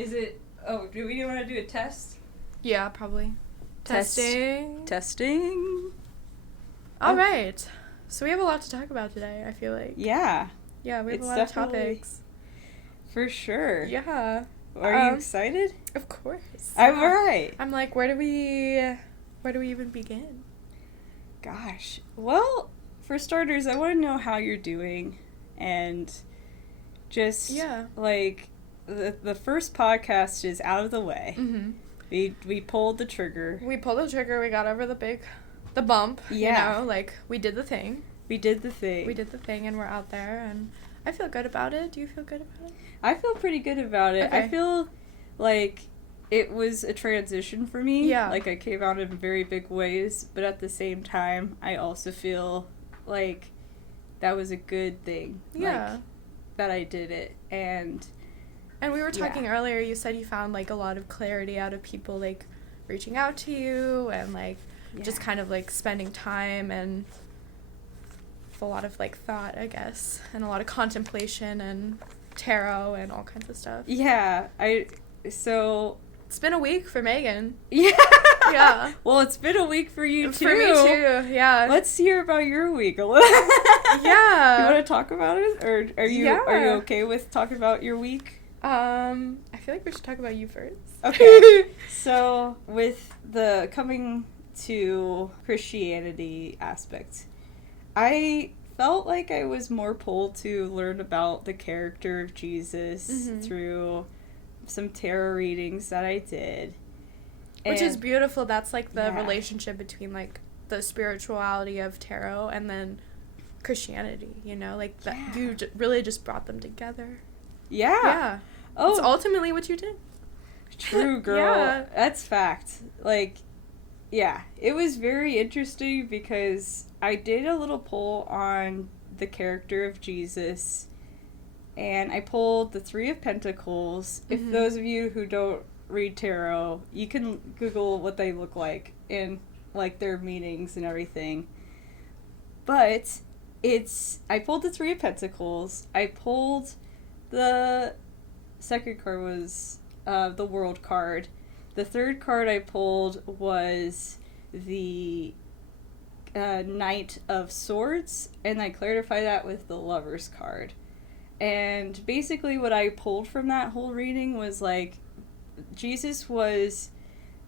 Is it... Oh, do we want to do a test? Yeah, probably. Testing. Testing. All right. So we have a lot to talk about today, I feel like. Yeah. Yeah, we have a lot of topics. For sure. Yeah. Are you excited? Of course. I'm alright. I'm like, where do we even begin? Gosh. Well, for starters, I want to know how you're doing. And just, like, the first podcast is out of the way. Mm-hmm. We pulled the trigger. We pulled the trigger. We got over the bump. Yeah. You know, like, we did the thing. We did the thing. And we're out there, and I feel good about it. Do you feel good about it? I feel pretty good about it. Okay. I feel like it was a transition for me. Yeah. Like, I came out in very big ways, but at the same time, I also feel like that was a good thing. Yeah. Like, that I did it. And we were talking earlier, you said you found, like, a lot of clarity out of people, like, reaching out to you and, like, just kind of, like, spending time and a lot of, like, thought, I guess, and a lot of contemplation and tarot and all kinds of stuff. Yeah. It's been a week for Megan. Yeah. Yeah. Well, it's been a week for you, too. For me, too, yeah. Let's hear about your week a little. Yeah. You want to talk about it? Or are you okay with talking about your week? I feel like we should talk about you first. Okay. So, with the coming to Christianity aspect, I felt like I was more pulled to learn about the character of Jesus through some tarot readings that I did. Which is beautiful. That's, like, the relationship between, like, the spirituality of tarot and then Christianity, you know? Like, you really just brought them together. Yeah. Yeah. Oh. It's ultimately what you did. True, girl. Yeah. That's fact. Like, yeah. It was very interesting because I did a little poll on the character of Jesus, and I pulled the Three of Pentacles. Mm-hmm. If those of you who don't read tarot, you can Google what they look like and, like, their meanings and everything. But I pulled the Three of Pentacles. I pulled the second card was the World card. The third card I pulled was the Knight of Swords, and I clarify that with the Lover's card. And basically what I pulled from that whole reading was, like, Jesus was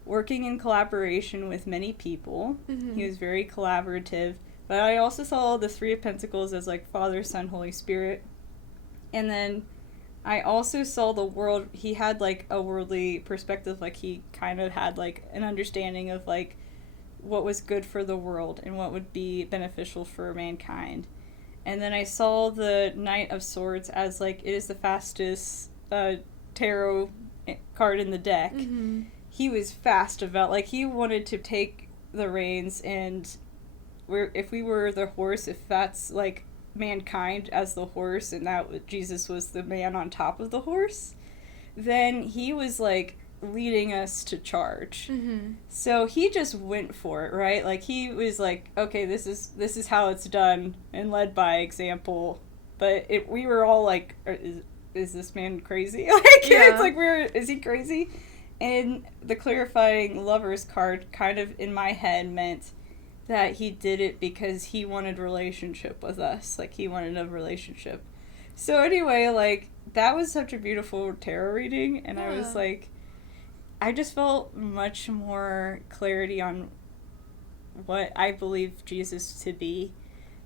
working in collaboration with many people. Mm-hmm. He was very collaborative. But I also saw the Three of Pentacles as, like, Father, Son, Holy Spirit. And then I also saw the world. He had, like, a worldly perspective. Like, he kind of had, like, an understanding of, like, what was good for the world and what would be beneficial for mankind. And then I saw the Knight of Swords as, like, it is the fastest tarot card in the deck. Mm-hmm. He was fast about, like, he wanted to take the reins, and if we were the horse, if that's, like, mankind as the horse and that Jesus was the man on top of the horse, then he was, like, leading us to charge. Mm-hmm. So he just went for it, right? Like, he was like, okay, this is how it's done, and led by example. But we were all like, is this man crazy? Like, it's like, is he crazy? And the clarifying Lover's card kind of in my head meant that he did it because he wanted relationship with us. Like, he wanted a relationship. So anyway, like, that was such a beautiful tarot reading, and I was like, I just felt much more clarity on what I believe Jesus to be.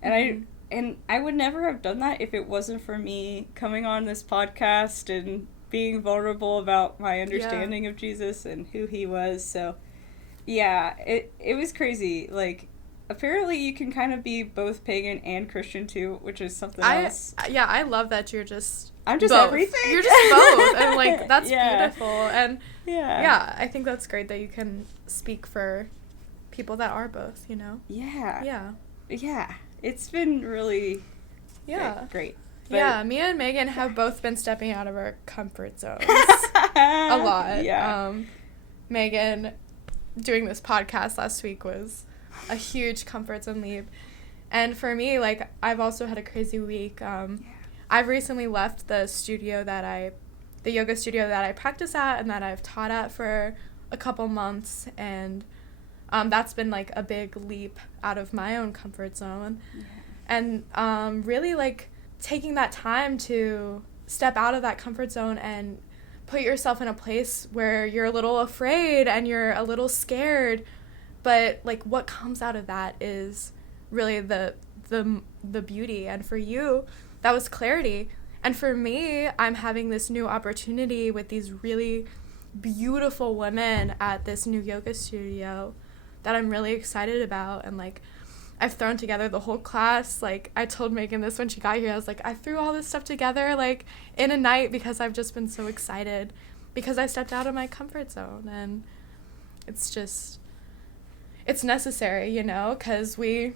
And I would never have done that if it wasn't for me coming on this podcast and being vulnerable about my understanding of Jesus and who he was. So, yeah, it was crazy. Like, apparently you can kind of be both pagan and Christian, too, which is something else. Yeah, I love that I'm just both. everything. You're just both. And, like, that's beautiful. And, I think that's great that you can speak for people that are both, you know? Yeah. Yeah. Yeah. It's been really great. But me and Megan have both been stepping out of our comfort zones a lot. Yeah. Megan doing this podcast last week was a huge comfort zone leap. And for me, like, I've also had a crazy week. I've recently left the studio that I the yoga studio that I practice at and that I've taught at for a couple months, and that's been like a big leap out of my own comfort zone. Yeah. And really like taking that time to step out of that comfort zone and put yourself in a place where you're a little afraid and you're a little scared, but like what comes out of that is really the beauty. And for you, that was clarity. And for me, I'm having this new opportunity with these really beautiful women at this new yoga studio that I'm really excited about. And like I've thrown together the whole class. Like I told Megan this when she got here. I was like, I threw all this stuff together like in a night because I've just been so excited because I stepped out of my comfort zone. And it's necessary, you know, because we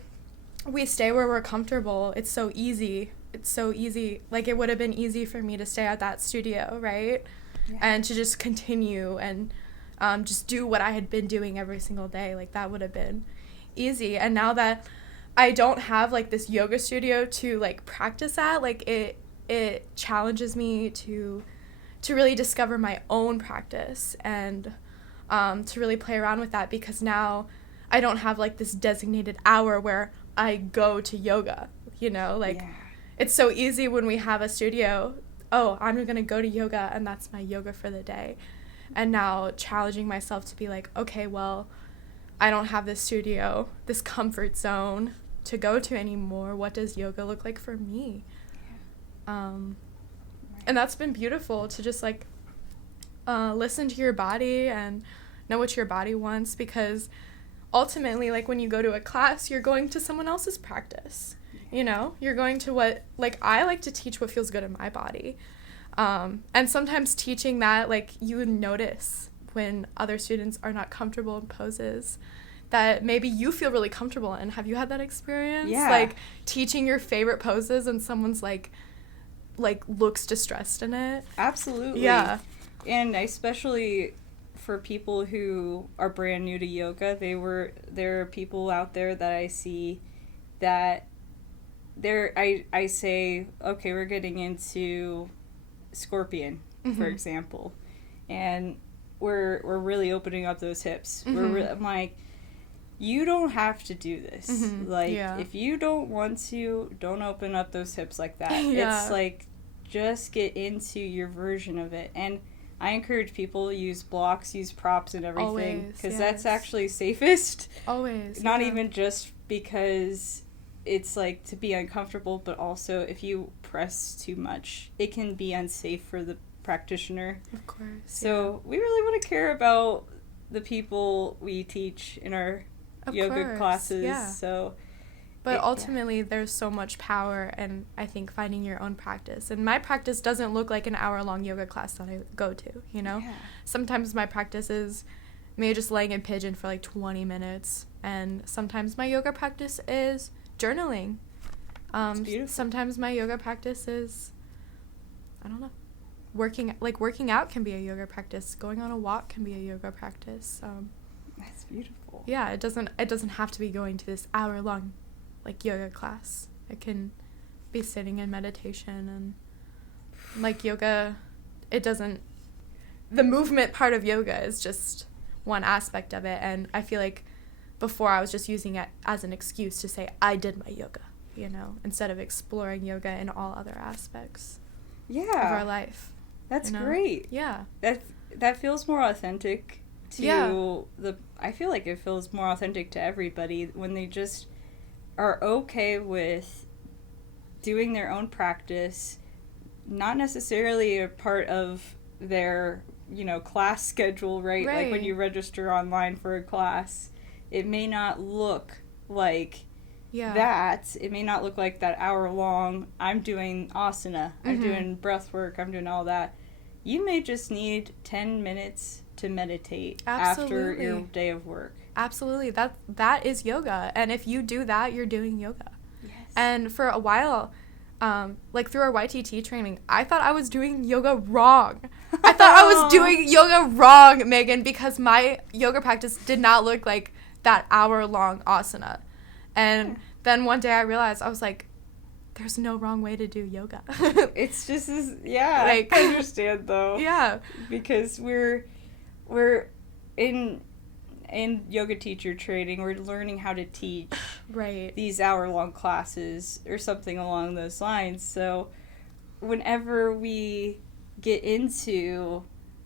stay where we're comfortable. It's so easy. Like it would have been easy for me to stay at that studio, right? Yeah. And to just continue and just do what I had been doing every single day. Like that would have been easy. And now that I don't have like this yoga studio to like practice at, like it challenges me to really discover my own practice and to really play around with that, because now I don't have like this designated hour where I go to yoga, you know, like yeah. It's so easy when we have a studio. Oh, I'm going to go to yoga and that's my yoga for the day. And now challenging myself to be like, okay, well, I don't have this studio, this comfort zone to go to anymore. What does yoga look like for me? Yeah. And that's been beautiful to just like listen to your body and know what your body wants, because ultimately, like when you go to a class, you're going to someone else's practice. You know, you're going to what, like, I like to teach what feels good in my body. And sometimes teaching that, like, you would notice when other students are not comfortable in poses that maybe you feel really comfortable in. Have you had that experience? Yeah. Like, teaching your favorite poses and someone's, like looks distressed in it? Absolutely. Yeah. And especially for people who are brand new to yoga, there are people out there that I see that I say, okay, we're getting into Scorpion, mm-hmm. for example, and we're really opening up those hips. Mm-hmm. I'm like, you don't have to do this. Mm-hmm. Like, yeah. If you don't want to, don't open up those hips like that. Yeah. It's like, just get into your version of it. And I encourage people to use blocks, use props and everything, because that's actually safest. Always. Not even just because it's like to be uncomfortable, but also if you press too much, it can be unsafe for the practitioner. Of course. So we really want to care about the people we teach in our yoga classes. Yeah. So, but ultimately, there's so much power, and I think finding your own practice. And my practice doesn't look like an hour-long yoga class that I go to, you know? Yeah. Sometimes my practice is maybe just laying in pigeon for like 20 minutes, and sometimes my yoga practice is journaling. Sometimes my yoga practice is, I don't know, working out can be a yoga practice. Going on a walk can be a yoga practice. That's beautiful. Yeah, it doesn't have to be going to this hour-long like yoga class. It can be sitting in meditation, and like yoga, the movement part of yoga is just one aspect of it. And I feel like before I was just using it as an excuse to say I did my yoga, you know, instead of exploring yoga in all other aspects of our life. That's great. Yeah. That feels more authentic to I feel like it feels more authentic to everybody when they just are okay with doing their own practice, not necessarily a part of their, you know, class schedule, right? Like when you register online for a class, it may not look like that. It may not look like that hour-long, I'm doing asana, I'm Mm-hmm. doing breath work, I'm doing all that. You may just need 10 minutes to meditate after your day of work. Absolutely. That is yoga. And if you do that, you're doing yoga. Yes. And for a while, like through our YTT training, I thought I was doing yoga wrong. I thought I was doing yoga wrong, Megan, because my yoga practice did not look like that hour-long asana. And then one day I realized, I was like, there's no wrong way to do yoga. It's just I understand though. Yeah. Because we're in yoga teacher training, we're learning how to teach these hour-long classes or something along those lines. So whenever we get into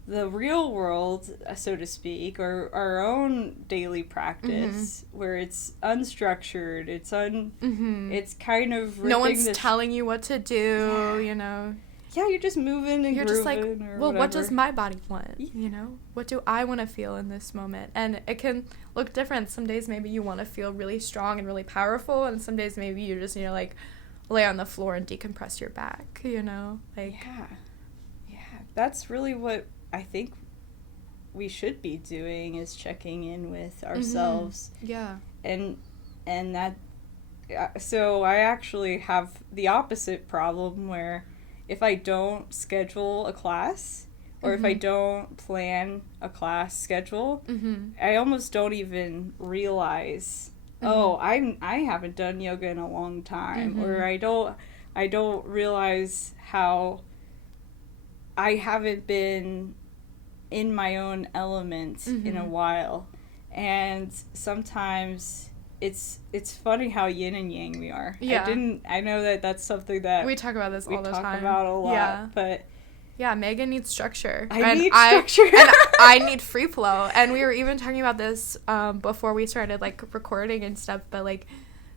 the real world, so to speak, or our own daily practice, where it's unstructured, it's it's kind of no one's telling you what to do, you know. Yeah, you're just moving and you're grooving, just like, well, whatever. What does my body want? You know, what do I want to feel in this moment? And it can look different. Some days maybe you want to feel really strong and really powerful, and some days maybe you just need to like lay on the floor and decompress your back. You know, like that's really what I think we should be doing, is checking in with ourselves. And that so I actually have the opposite problem, where if I don't schedule a class or if I don't plan a class schedule, I almost don't even realize I haven't done yoga in a long time, or I don't realize how I haven't been in my own element in a while. And sometimes it's funny how yin and yang we are. I know that that's something that we talk about this all the time. We talk about a lot, but Megan needs structure. I need structure. And I need free flow. And we were even talking about this before we started like recording and stuff, but like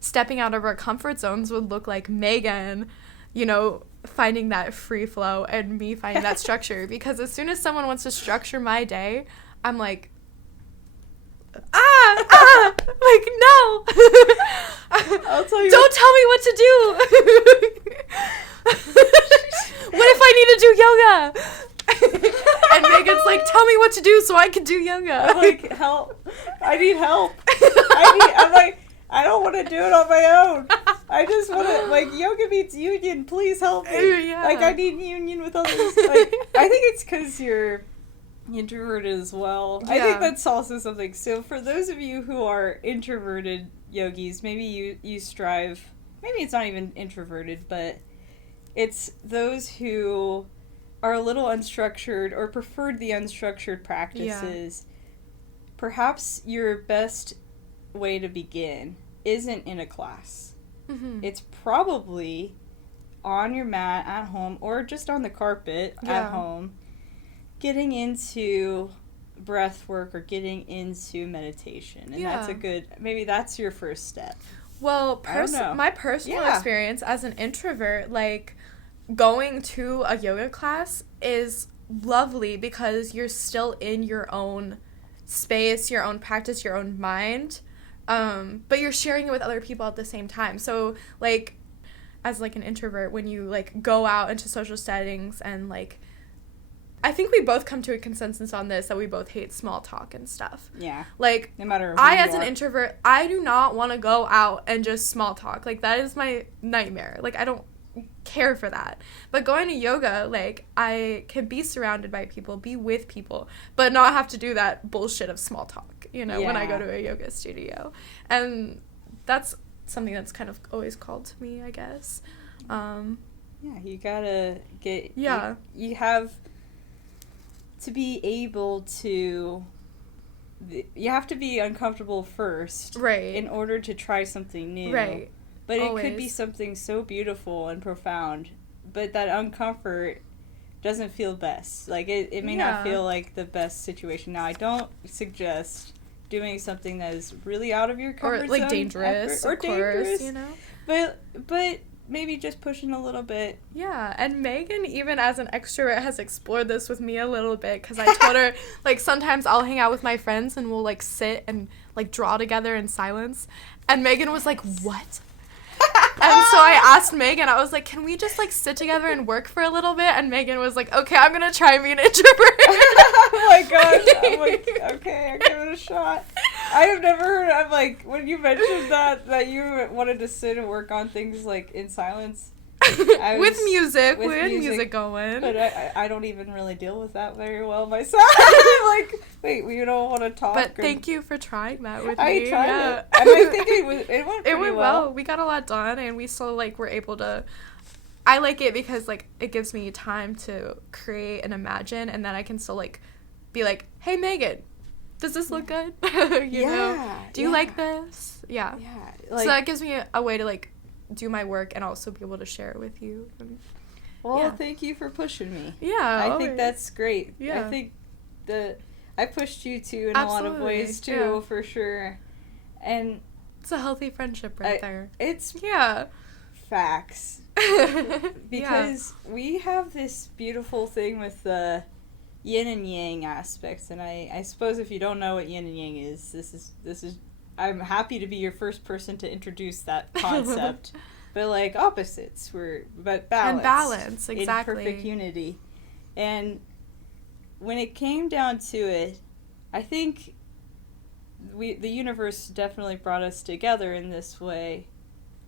stepping out of our comfort zones would look like Megan, you know, finding that free flow and me finding that structure. Because as soon as someone wants to structure my day, I'm like, like, no. I'll tell you. Don't tell me what to do. What if I need to do yoga? And Megan's like, tell me what to do so I can do yoga. I'm like, help. I need help. I'm like, I don't want to do it on my own. I just want to, like, yoga means union. Please help me. Yeah. Like, I need union with others. Like, I think it's because you're introverted as well. I think that's also something. So for those of you who are introverted yogis, maybe you strive, maybe it's not even introverted, but it's those who are a little unstructured or preferred the unstructured practices. Perhaps your best way to begin isn't in a class. It's probably on your mat at home or just on the carpet at home, getting into breath work or getting into meditation. And that's a good, maybe that's your first step. Well, my personal experience as an introvert, like, going to a yoga class is lovely because you're still in your own space, your own practice, your own mind, but you're sharing it with other people at the same time. So, like, as, like, an introvert, when you, like, go out into social settings and, like, I think we both come to a consensus on this, that we both hate small talk and stuff. Yeah. Like, no matter who as an introvert, I do not want to go out and just small talk. Like, that is my nightmare. Like, I don't care for that. But going to yoga, like, I can be surrounded by people, be with people, but not have to do that bullshit of small talk, you know, when I go to a yoga studio. And that's something that's kind of always called to me, I guess. You gotta get... You have to be able to... You have to be uncomfortable first. Right. In order to try something new. Right. But it could be something so beautiful and profound, but that uncomfort doesn't feel best. Like, it may not feel like the best situation. Now, I don't suggest doing something that is really out of your comfort zone. Or, like, dangerous, of course, you know? But maybe just pushing a little bit. Yeah, and Megan, even as an extrovert, has explored this with me a little bit, because I told her, like, sometimes I'll hang out with my friends and we'll, like, sit and, like, draw together in silence. And Megan was like, what? And so I asked Megan, I was like, can we just, like, sit together and work for a little bit? And Megan was like, okay, I'm going to try and be an introvert. Oh, my gosh. I'm like, okay, I'll give it a shot. I have never heard, I'm like, when you mentioned that you wanted to sit and work on things, like, in silence, With music. We had music going. But I don't even really deal with that very well myself. Like, wait, we don't want to talk. But thank you for trying that with me. I tried it. And I think it went pretty well. We got a lot done, and we still, like, were able to... I like it because, like, it gives me time to create and imagine, and then I can still, like, be like, hey, Megan, does this look good? you know? Do you like this? Yeah. Yeah. Like, so that gives me a way to, like, do my work and also be able to share it with you. And, thank you for pushing me. Yeah. I think that's great. Yeah. I think I pushed you too in a lot of ways too, for sure. And it's a healthy friendship there. It's facts. Because we have this beautiful thing with the yin and yang aspects, and I suppose if you don't know what yin and yang is, this is I'm happy to be your first person to introduce that concept. But like opposites, but balance. And balance, exactly. In perfect unity. And when it came down to it, I think the universe definitely brought us together in this way,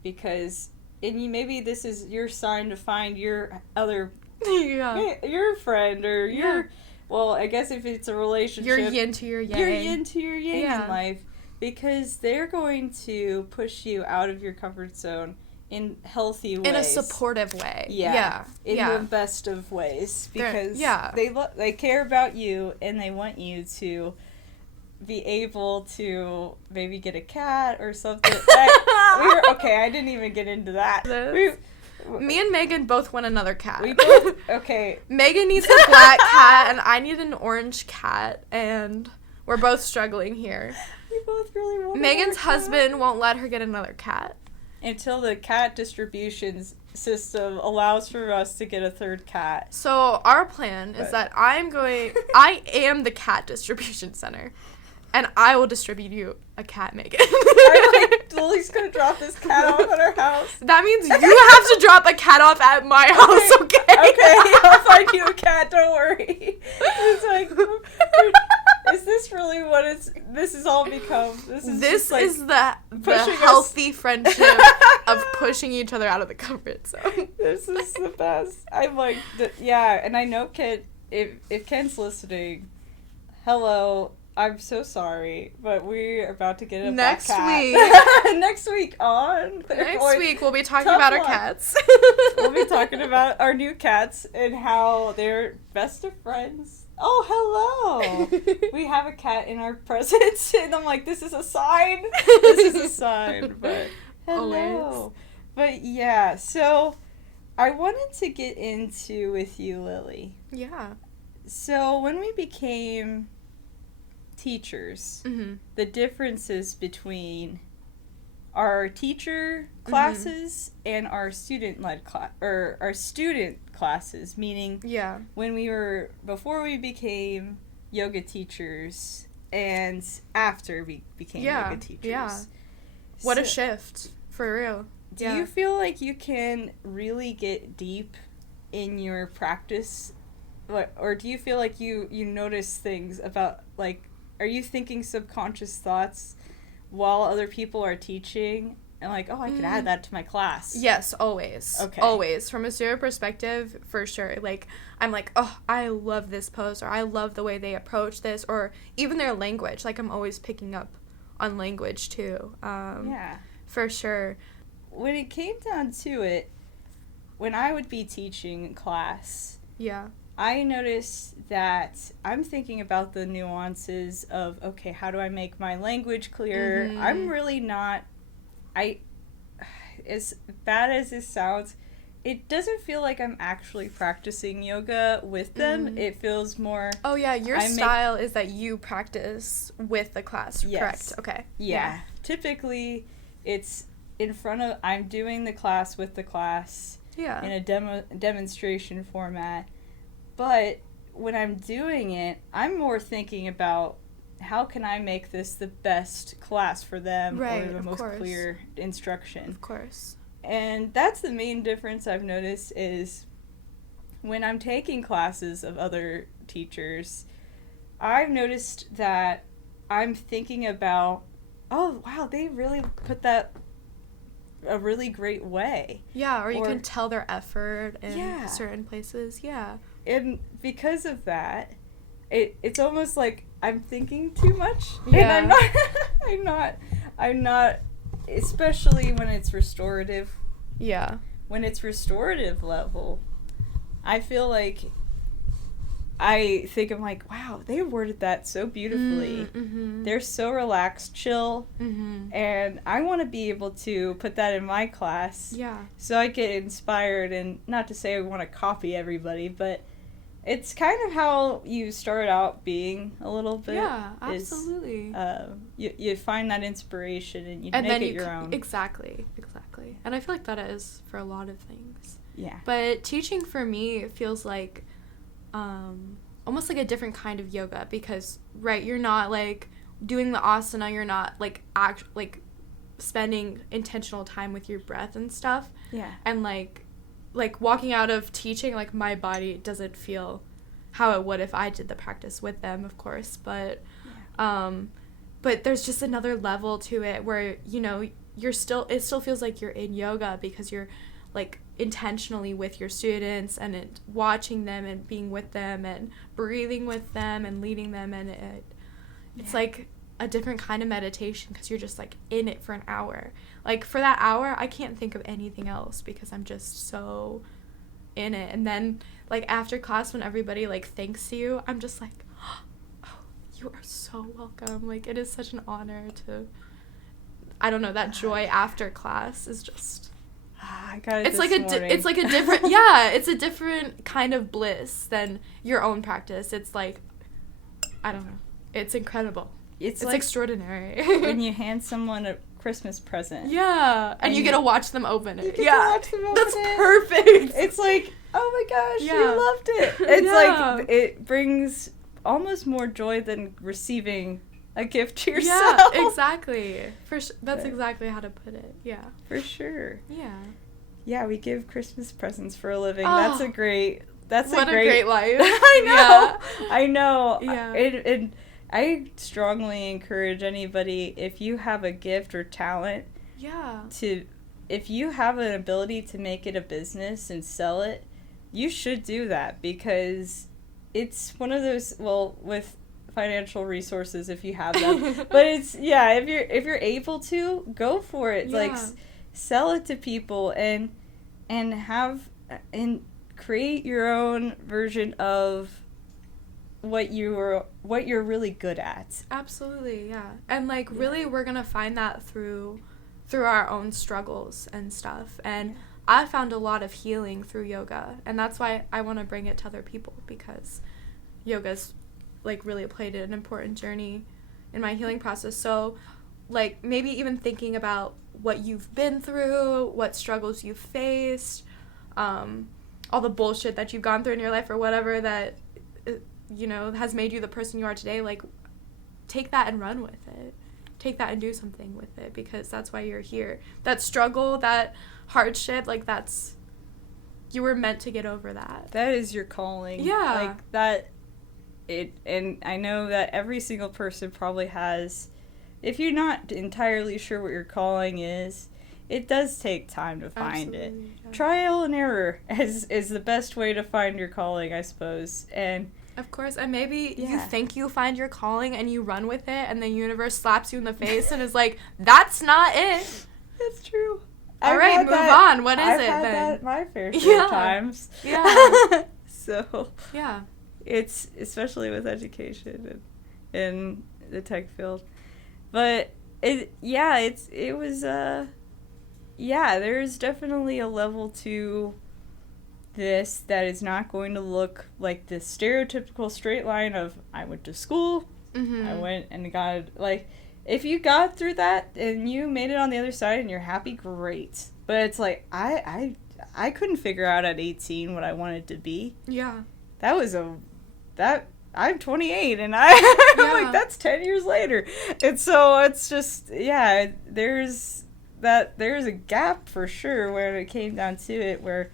because maybe this is your sign to find your other your friend or your well, I guess if it's a relationship, your yin to your yang. Your yin to your yang in life, because they're going to push you out of your comfort zone in healthy ways. In a supportive way. In the best of ways, because they care about you and they want you to be able to maybe get a cat or something. I didn't even get into that. Me and Megan both want another cat. Okay. Megan needs a black cat and I need an orange cat, and we're both struggling here. We both really want Megan's husband won't let her get another cat. Until the cat distribution system allows for us to get a third cat. So our plan is that I am the cat distribution center. And I will distribute you a cat, Megan. Lily's gonna drop this cat off at our house. That means you have to drop a cat off at my house, okay? Okay, I'll find you a cat, don't worry. It's like, is this really what this has all become? This is the healthy friendship of pushing each other out of the comfort zone. This is the best. I'm like, and I know Ken, if Ken's listening, hello, I'm so sorry, but we're about to get a black cat. Next week we'll be talking about our cats. We'll be talking about our new cats and how they're best of friends. Oh, hello. We have a cat in our presence, and I'm like, this is a sign. This is a sign, but hello. Always. But yeah, so I wanted to get into with you, Lily. Yeah. So when we became teachers, the differences between our teacher classes and our student-led our student classes, meaning before we became yoga teachers and after we became yoga teachers. Yeah. What a shift, for real. Do you feel like you can really get deep in your practice, or do you feel like you notice things about, like, are you thinking subconscious thoughts while other people are teaching? And like, I could add that to my class. Yes, always. Okay. Always. From a student perspective, for sure. Like, I'm like, I love this pose, or I love the way they approach this, or even their language. Like, I'm always picking up on language, too. For sure. When it came down to it, when I would be teaching class, I noticed that I'm thinking about the nuances of, okay, how do I make my language clear? I'm really not, as bad as this sounds, it doesn't feel like I'm actually practicing yoga with them. It feels more... Oh, yeah, your style is that you practice with the class, correct? Okay. Yeah. Typically, it's in front of... I'm doing the class with the class in a demonstration format. But when I'm doing it, I'm more thinking about how can I make this the best class for them, or the most clear instruction. Of course. And that's the main difference I've noticed is when I'm taking classes of other teachers, I've noticed that I'm thinking about, oh, wow, they really put that a really great way. Yeah, or you can tell their effort in yeah. certain places. Yeah. And because of that, it's almost like I'm thinking too much. Yeah. And I'm not, especially when it's restorative. Yeah. When it's restorative level, I feel like I think I'm like, wow, they worded that so beautifully. Mm-hmm. They're so relaxed, chill, and I want to be able to put that in my class. Yeah. So I get inspired, and not to say I want to copy everybody, but it's kind of how you start out being a little bit. Yeah, absolutely. You find that inspiration and you make it your own. Exactly. And I feel like that is for a lot of things. Yeah. But teaching for me feels like almost like a different kind of yoga because, right, you're not like doing the asana, you're not like spending intentional time with your breath and stuff. Yeah. And like walking out of teaching, like my body doesn't feel how it would if I did the practice with them, of course, but there's just another level to it where, you know, it still feels like you're in yoga because you're like intentionally with your students and watching them and being with them and breathing with them and leading them, and it's like a different kind of meditation because you're just like in it for an hour. Like for that hour I can't think of anything else because I'm just so in it. And then like after class when everybody like thanks you, I'm just like, oh, you are so welcome. Like it is such an honor to, I don't know, that joy after class is just I got it. It's like a different it's a different kind of bliss than your own practice. It's like, I don't know, it's incredible. It's like extraordinary. When you hand someone a Christmas present. Yeah. And you get to watch them open it. You get to watch them open That's it. Perfect. It's like, oh my gosh, you loved it. It's like, it brings almost more joy than receiving a gift to yourself. Yeah, exactly. That's exactly how to put it. Yeah. For sure. Yeah. Yeah, we give Christmas presents for a living. Oh, That's a great life. I know. Yeah. I know. Yeah. And I strongly encourage anybody, if you have a gift or talent, if you have an ability to make it a business and sell it, you should do that because it's one of those, well, with financial resources if you have them, but it's, if you're able to, go for it. Like sell it to people and create your own version of what you're really good at. Absolutely, yeah. And like really we're gonna find that through our own struggles and stuff. And I found a lot of healing through yoga, and that's why I want to bring it to other people, because yoga's like really played an important journey in my healing process. So like maybe even thinking about what you've been through, what struggles you've faced, all the bullshit that you've gone through in your life or whatever that you know has made you the person you are today, like take that and run with it. Take that and do something with it, because that's why you're here. That struggle, that hardship, like that's, you were meant to get over that. That is your calling. Yeah. Like that, and I know that every single person probably has, if you're not entirely sure what your calling is, it does take time to find it. Yeah. Trial and error is the best way to find your calling, I suppose. And of course, and maybe you think you find your calling and you run with it, and the universe slaps you in the face and is like, that's not it. That's true. All right, move on. What is it then? I've had that my fair share of times. Yeah. So. Yeah. It's, especially with education and in the tech field. But, there's definitely a level to this that is not going to look like this stereotypical straight line of, I went to school, I went and got, like, if you got through that and you made it on the other side and you're happy, great. But it's like, I couldn't figure out at 18 what I wanted to be. Yeah. I'm 28 and I'm like, that's 10 years later. And so it's just, there's a gap for sure when it came down to it, where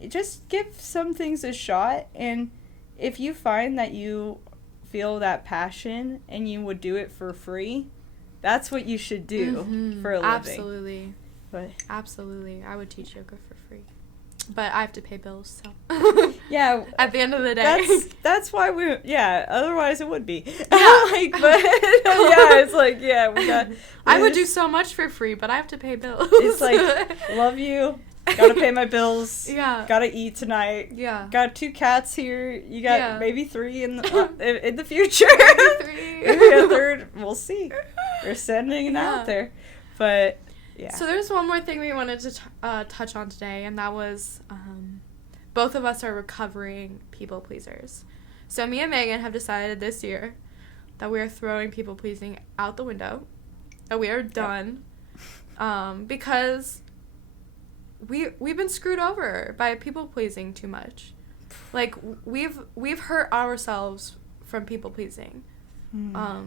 you just give some things a shot, and if you find that you feel that passion and you would do it for free, that's what you should do for a living. Absolutely. But absolutely, I would teach yoga for free, but I have to pay bills, so yeah. At the end of the day, that's why otherwise it would be. Like, but yeah, it's like, yeah, we got. I would do so much for free, but I have to pay bills. It's like, love you. Gotta pay my bills. Yeah. Gotta eat tonight. Yeah. Got 2 cats here. You got maybe 3 in the future. Maybe 3. Maybe a third. We'll see. We're sending it out there. But, yeah. So there's one more thing we wanted to touch on today, and that was both of us are recovering people pleasers. So me and Megan have decided this year that we are throwing people pleasing out the window. That we are done. Because we've been screwed over by people pleasing too much. Like we've hurt ourselves from people pleasing. Yeah.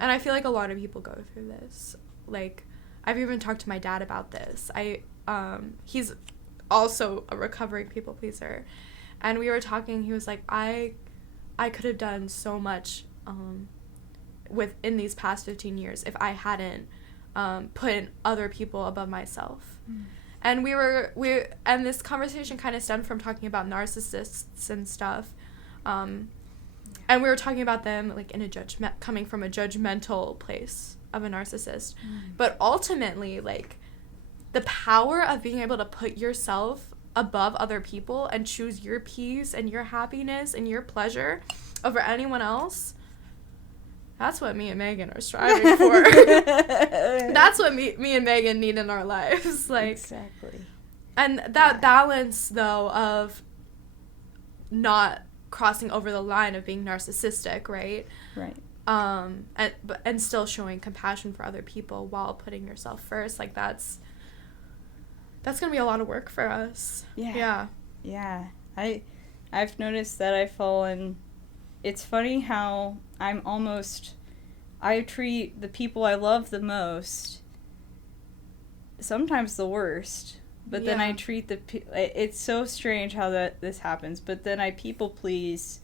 And I feel like a lot of people go through this. Like I've even talked to my dad about this. He's also a recovering people pleaser. And we were talking, he was like, I could have done so much in these past 15 years if I hadn't put other people above myself. And and this conversation kind of stemmed from talking about narcissists and stuff. And we were talking about them like in coming from a judgmental place of a narcissist. But ultimately, like, the power of being able to put yourself above other people and choose your peace and your happiness and your pleasure over anyone else, that's what me and Megan are striving for. That's what me and Megan need in our lives. Like, exactly. And that balance, though, of not crossing over the line of being narcissistic, right? Right. And still showing compassion for other people while putting yourself first, like that's gonna be a lot of work for us. Yeah. I've noticed that I've fallen. It's funny how I treat the people I love the most, sometimes the worst, but then I treat it's so strange how this happens, but then I people please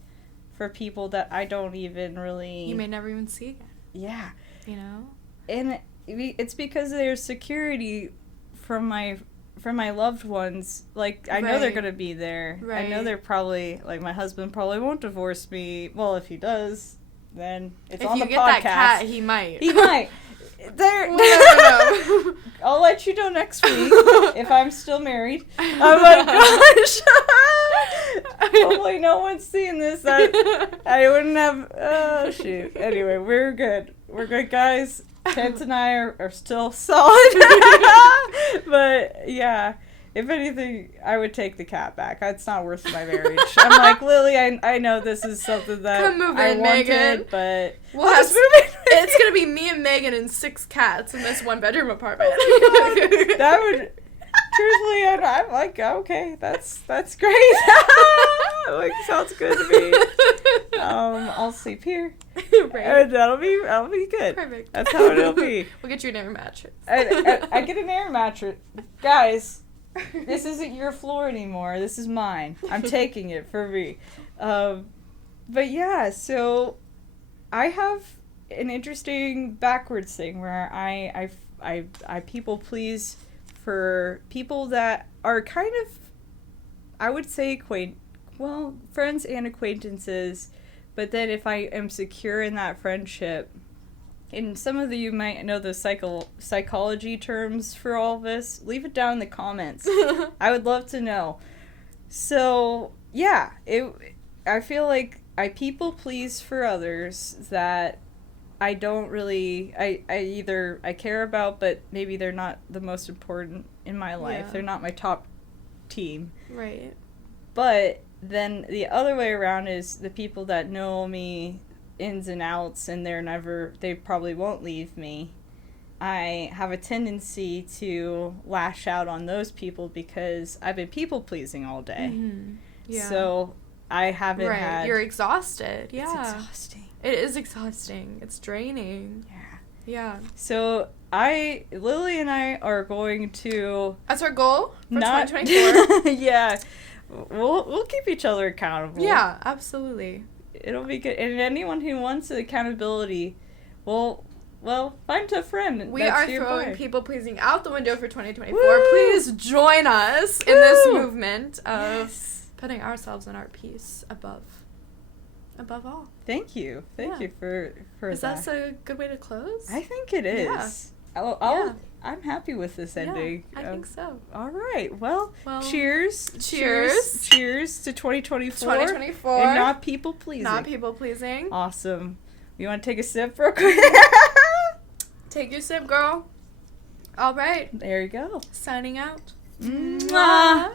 for people that I don't even really... You may never even see again. Yeah. You know? And it's because there's security from my loved ones. Like, I know they're going to be there. Right. I know they're probably, like, my husband probably won't divorce me. Well, if he does, then it's on the podcast. If you get that cat, he might. He might. I'll let you know next week if I'm still married. Oh my gosh. Hopefully no one's seeing this. I wouldn't have... Oh, shoot. Anyway, we're good. We're good, guys. Kent and I are still solid. But, yeah. If anything, I would take the cat back. It's not worth my marriage. I'm like, Lily, I know this is something that Come move I in, wanted, Megan. but we'll just move in. It's going to be me and Megan and 6 cats in this 1-bedroom apartment. That would... Truthfully, I'm like, okay, that's great. Like, sounds good to me. I'll sleep here. Right. And that'll be good. Perfect. That's how it'll be. We'll get you an air mattress. I get an air mattress. Guys, this isn't your floor anymore. This is mine. I'm taking it for me. But yeah, so I have an interesting backwards thing where I people please for people that are kind of, I would say, friends and acquaintances, but then if I am secure in that friendship, and some of you might know the psychology terms for all this, leave it down in the comments. I would love to know. So, yeah, I feel like I people please for others that I don't really, I care about, but maybe they're not the most important in my life. Yeah. They're not my top team. Right. But then the other way around is the people that know me ins and outs and they probably won't leave me. I have a tendency to lash out on those people because I've been people pleasing all day. Mm-hmm. Yeah. So I haven't had... You're exhausted. Yeah. It's exhausting. It is exhausting. It's draining. Yeah. Yeah. So Lily and I are going to... That's our goal for 2024. Yeah. We'll keep each other accountable. Yeah, absolutely. It'll be good. And anyone who wants accountability, we'll well, find a friend. We That's are your throwing boy. people pleasing out the window for 2024. Woo! Please join us in this Woo! movement of Yes. putting ourselves and our peace above all. Thank you. Thank Yeah. you for Is that. that a good way to close? I think it is. Yeah. I'm happy with this ending. Yeah, I think so. All right. Well, Well, cheers. cheers. Cheers to 2024. 2024. And not people pleasing. Not people pleasing. Awesome. You want to take a sip real quick? Take your sip, girl. All right. There you go. Signing out. Mwah.